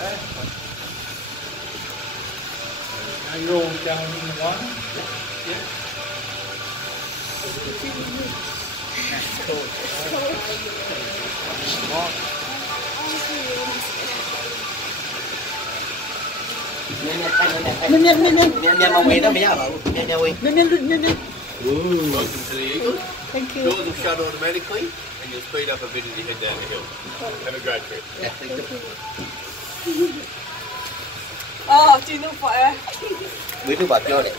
Now you're all down in the water? Yeah. That's cool. Miên mà quỳ đó bây giờ bảo miên quỳ. Miên. Welcome to the Eagle. Thank you. Doors will shut automatically and you'll speed up a bit as you head down the hill. Have a great trip. Chị nước phải. Quý nước bọt vô đấy.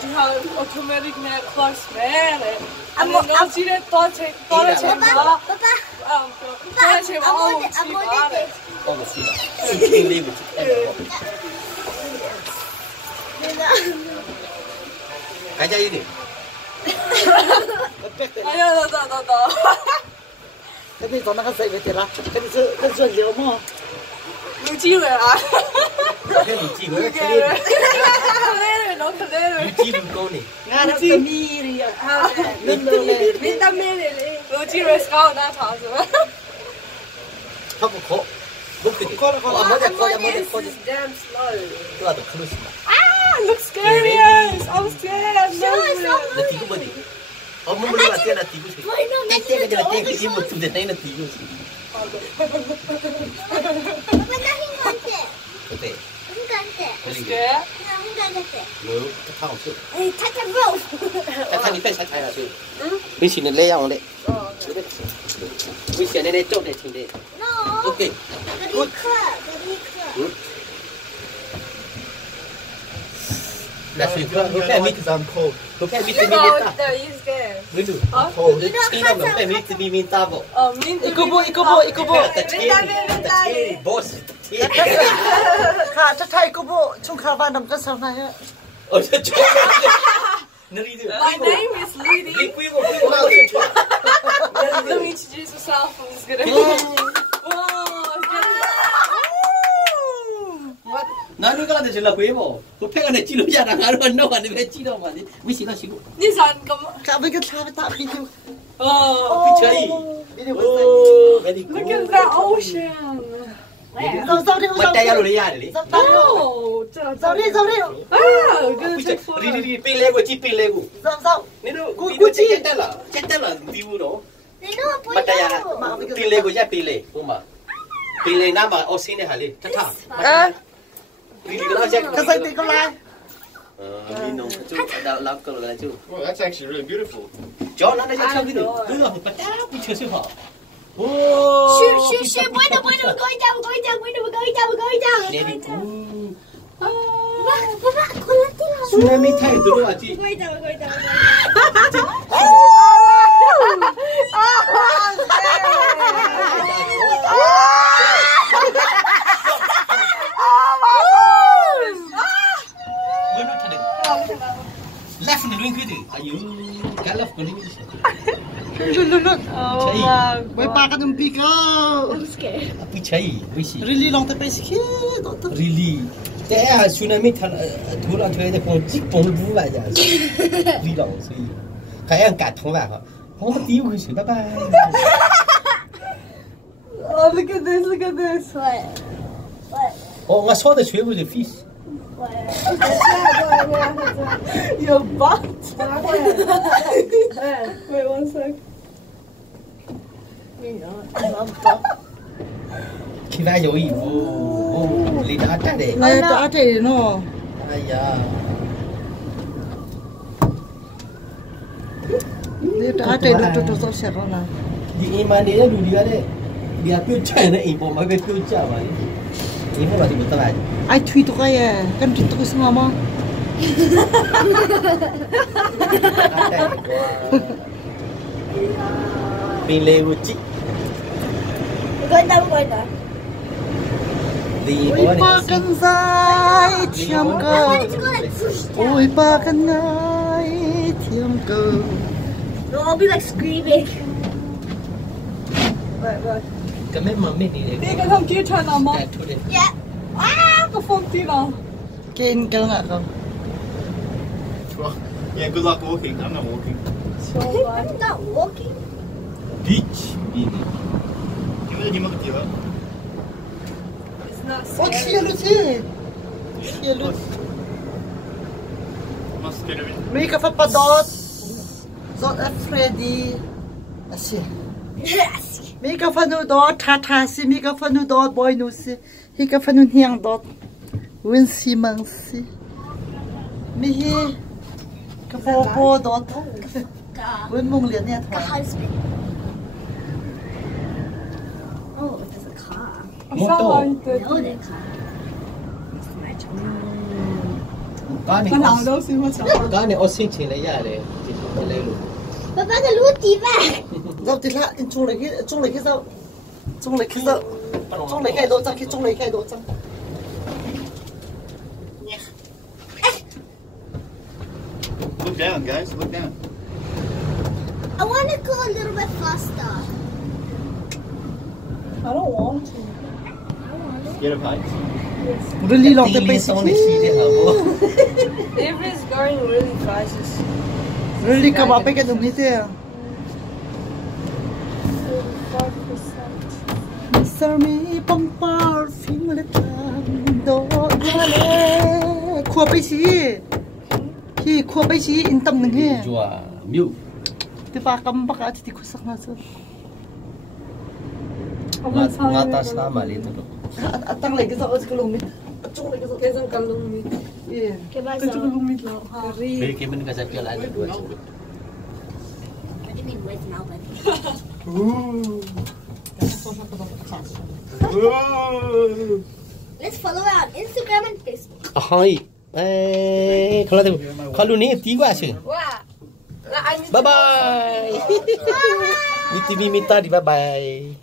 Chị har automatic med close med. Nó chỉ để to chế mà. To chế mà. Con một xí. Kinh đi một chút. Cái gì đi? Đó. Cái gì còn đang dậy về tiền à? Cái gì liệu mà? Lưu chi rồi à? Cái gì chi rồi? Cái gì? Nó thật đấy. Lưu chi con này. Nga nó tầm mi đi à? Lên lên. Mình tầm mi đi. Lưu chi rồi sao nó tháo rồi? Không có khó. Look at it. This is damn slow. Itu ada cruise. Looks scary. I'm scared. Nanti aku beri. Oh, mau beri latihan nanti aku sih. Nanti aja latihan ke ibu tu dan nanti aku sih. Oke. Scared? Lo ketahu sih. Tata bro. Katakan itu saya tanya sih. Mesti ni leyang le. Mesti ni cok deh sini. Oke. Good. That's it. Look at me because I'm cold. Look at me to me minta. There is there. Betul. Cold. Ini look at me to me minta bo. Iko bo. Boss. ค่ะจะไทยกูโบช่วงคาวันน้ำก็สาวไหนฮะ Oh, cok. Nari tu. My name is Lily. Liku ko pula tu. Let me introduce myself. I'm just gonna. Nanu kalau ada jelas kue bo. Kau pengen nak cilo jangan ngaruh anda mana boleh cilo mana. Mesti nak cilo. Ni san kamu. ข้าไปก็ทำไปตามพี่ดู Oh, percaya. พี่ดูไปใส่ Oh, very cool. Look at that ocean. สาวเดียว Mata yang luar ni. Oh, สาวเดียว good take photo. Ri pilih aku, cipil aku. สาว Ni tu, aku cetak lah view tu. Mata yang pilih aku je pilih, rumah. Pilih nama osin ni hali, tetap. Ri kalau je. ก็ใส่ตีก็ไล่ Minum tu, ada lakal lah tu. Well, that's actually really beautiful. John ada cakap gitu. Tu lah, patah picture siapa? Oh. Shoot, bueno, go down. Very cool. Papa, Tsunami Thai dulu aja. Left ni luin kudu. Ayu, kalau kuning ni. ไว้ปลากันจมปีก็ I'm scared. Apa cai? Bisi. รีลีลองแต่ไปสิคิด Really.แต่tsunami thal thula thwe de ko jik pong bu ba ja. Li long sui. Kai ang kat thong ba ha. Ho ma tiu ku sui. Bye bye. Oh, look at this. What? Oh, nga so de chue bu de fish. Your butt. Wait 1 sec. Khi va yo yi bu. Oh, li da ta de. ไอ้ตัวอาเจเนาะ Aya. นี่ตัวอาเจตัวสาวเสียแล้วนะ Di iman dia dulu dia de. Dia piu chai na ipo ma be piu cha ba ni. Ipo ba di betul aja. ไอ้ทวีตัวใครอ่ะกันทวีตัวสงามอ่ะ Pilih uci. Go down. Di โอ้ยปากันใจเทียมกันโอ้ยปากันไงเทียมกัน No, I'll be like screaming. Right. Kami mami ni. Dia kan không kia chân nào mà. Yeah. Có phong tin nào. กินกันอ่ะเขา Well, yeah, good luck walking. I'm not walking. So bad. I'm not walking. Beach. Ini. Gimana dia? not Oh, scary. cheer Lucy. Cheer Lucy. Must get it. Make a padot. Zot a Freddy. Asi. Make a fanu dot. Tata si. Make a fanu dot. Boy no si. Make a fanu hiang dot. Win si mang si. Me he. Ka dot. Win mong lian niya The husband. Oh, there's a car. I sound like the. No, the car. It's the magic car. Cái nào đâu xin mà chào. Cái này oxy chỉ lấy ra để chỉ lấy luôn. Papa, the Luti back. Dạo thì lạ, chung lấy cái dạo. Chung lấy cái độ trăng, chung lấy cái độ trăng. Look down, guys. Look down. I want to go a little bit faster. I don't want to. Scared of heights? Really long the Tí pace. xong này xí đi hả bố. If it's going really fast, it's Really come up again with it. 35%. Sir me bong bar phim le tan do ya le. Khuaไปสิพี่ขวบไปสิอินตำหนึ่งเฮ้ Chùa miu. แต่ปากำบักอาทิตย์คุสักนะจ๊ะ Ngã ta xa mà lên thôi. ตั้งเลยก็จะเอาจะกลงมิดจุงเลยก็จะ Cái dân cần lung mít. เย่ Okay, bye, Cái so. dân lung mít là Harry. Vì cái mình cái giật kia lại được đuổi. What do you mean with Melbourne? Let's follow her on Instagram and Facebook. Hỏi. Ê, không là đâu. Không luôn nè tí quá chứ. Wow. Là anh. Bye bye. Miti mi minta di bye bye.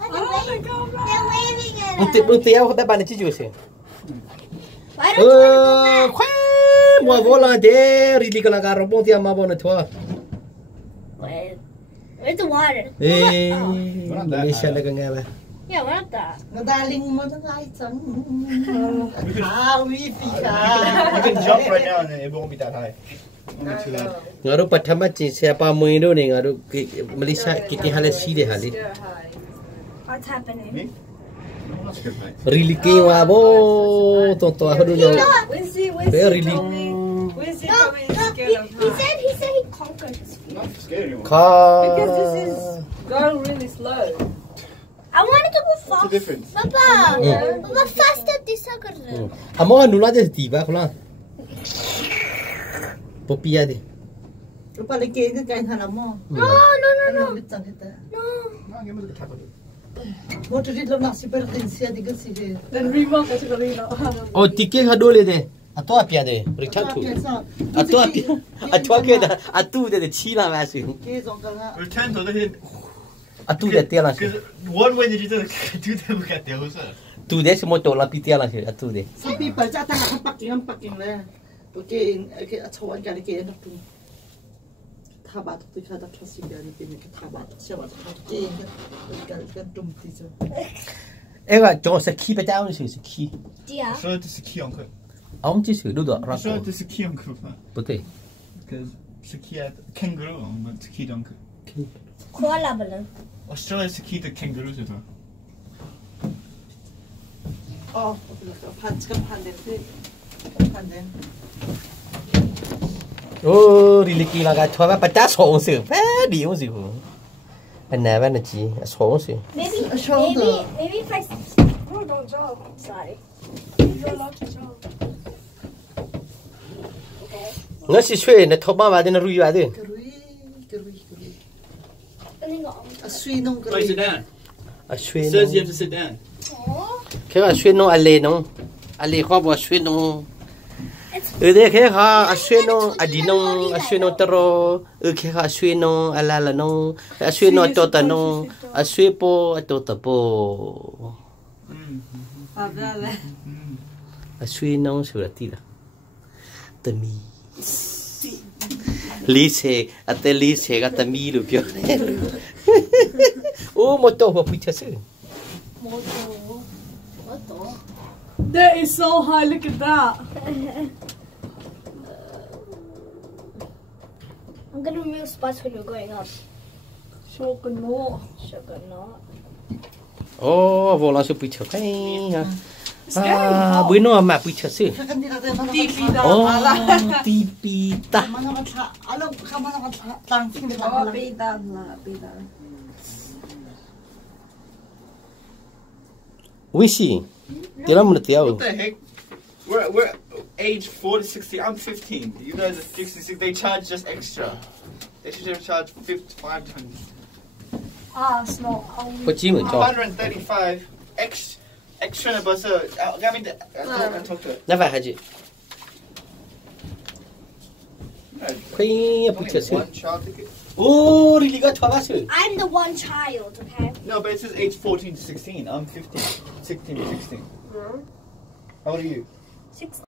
Oh, they're waving at us. Untuk eo bye bye này chứ chứ. Why don't you want to go back? Khoe, mua vô là để đi cái là cái robot thì mà bọn nó thua. Where's the water? Ê, We're not that Malaysia high. là cái nghe vậy. Yeah, we're not that. นาดาลิงมันจะไล่จังขาวิปีขา You can jump right now and it won't be that high. Won't be too loud. Ngaru pertama cik siapa main tu ni ngaru Malaysia kita halah si dia halih. What's happening? Me? I'm not scared of heights. Really kau abo tonton aku dulu. Wincy Very told me. Wincy No, told me he's no, scared of he heights. said he conquered his fear. I'm not scared anymore. Because this Kau. is going really slow. I wanted to go What's the fast. difference? Papa, Papa, faster this second. Amo kan dulu aja tiba kau lah. Popi ada. รูปอะไรเกย์กันหันละมั้ง No, no, no, เรา no. ไม่จังเหรอ No. No, give me the top of it. ว่าจะได้เราหนักสิเป็นเรื่องเสียดีกันสิเด Then remote kasi ko rin. Oh tiket kau dulu deh. Atau apa ada? Return to. Atau apa? Atau apa ada? Atau ada cila masih. เกย์สองกันละ Return to the hit. Atau ada tiada langsung. Because one way that you do that, we got the other. Tu deh semua tu lah tiada langsung. Atau deh. สักปีเปิดจ้าตั้งแต่ปักกิ่งเลยโอเคชาวบ้านกันเกย์นักตุนท่าบาทตุยข้าตัดทัศน์กันเป็นท่าบาทเชื่อว่าเกย์กันตุ่มที่สุด Eh kan, jangan seki baca apa sih seki. Dia. Show it to Saki uncle. Awam tu sih dulu Show rasa. it to Saki uncle. Betul. Because Saki had kangaroo, but Saki uncle. Koala balloon. Australia Saki the kangaroos as well. อ๋อพันกับพันเดนสิพันเดน Oh, reliki lah kat tuan apa dah sorang sih. Padi pun sih. Benar benar sih, sorang sih. Maybe, shoulder. maybe if I. No, don't jump. Sorry. You're allowed to jump. Okay. Nggak sih cuy, nak top apa ada nak rugi ada. กรุย And then go. สวีนงกรุย Place it down. Cuy. It says you have to sit down. Oh. แค่ว่าช่วยน้องอะไรน้องอะไรเขาบอกช่วยน้อง It's เด็กแค่เขาช่วยน้องอดีน้องช่วยน้องตรอแค่เขาช่วยน้องอะไรละน้องช่วยน้องตัวตาน้องช่วยพ่อตัวตาพ่อ Habla. ช่วยน้องสุดที่ละตามีลิเซอัตลิเซก็ตามีลูกเพียวโอ้หมดตัวหัวพิจารณา what the? That is so high. Look at that. I'm gonna remove spots when you're going up. Sugar no. Sugar not. Ồ, vô lo sự bị chọc hay à, bữa nó mà bị chọc sự. Tipida. Ồ, tipida. Beda lah, beda. Wishi, tira mo na tiyaw. What the heck? We're age 4 to 60. I'm 15. You guys are 66. They charge just extra. They should have charged 5 times. Ah, small. Có chi mà cho. 135 extra na bus. Give me the. I'll talk to it. Nó phải hả chị? Khuya bị chọc sự. One child ticket. Ồ, really có cho bác sự. I'm the one child, okay? No, but it says age 14 to 16. I'm 15. 16 to 16. How old are you? 6.